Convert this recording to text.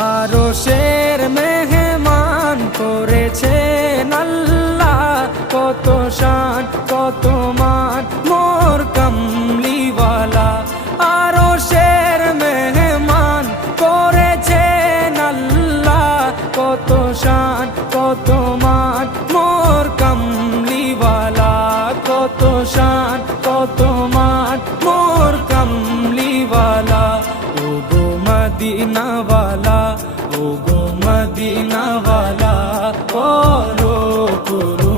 আরশের মেহমান করেছেন আল্লাহ, কত শান কত মান মোর কামলিওয়ালা। আরশের মেহমান করেছেন আল্লাহ, কত শান কত মান মোর কামলিওয়ালা, কত শান কত মান মোর কামলিওয়ালা। ও গো মদিনাওয়ালা, ও গো মদিনাওয়ালা, করো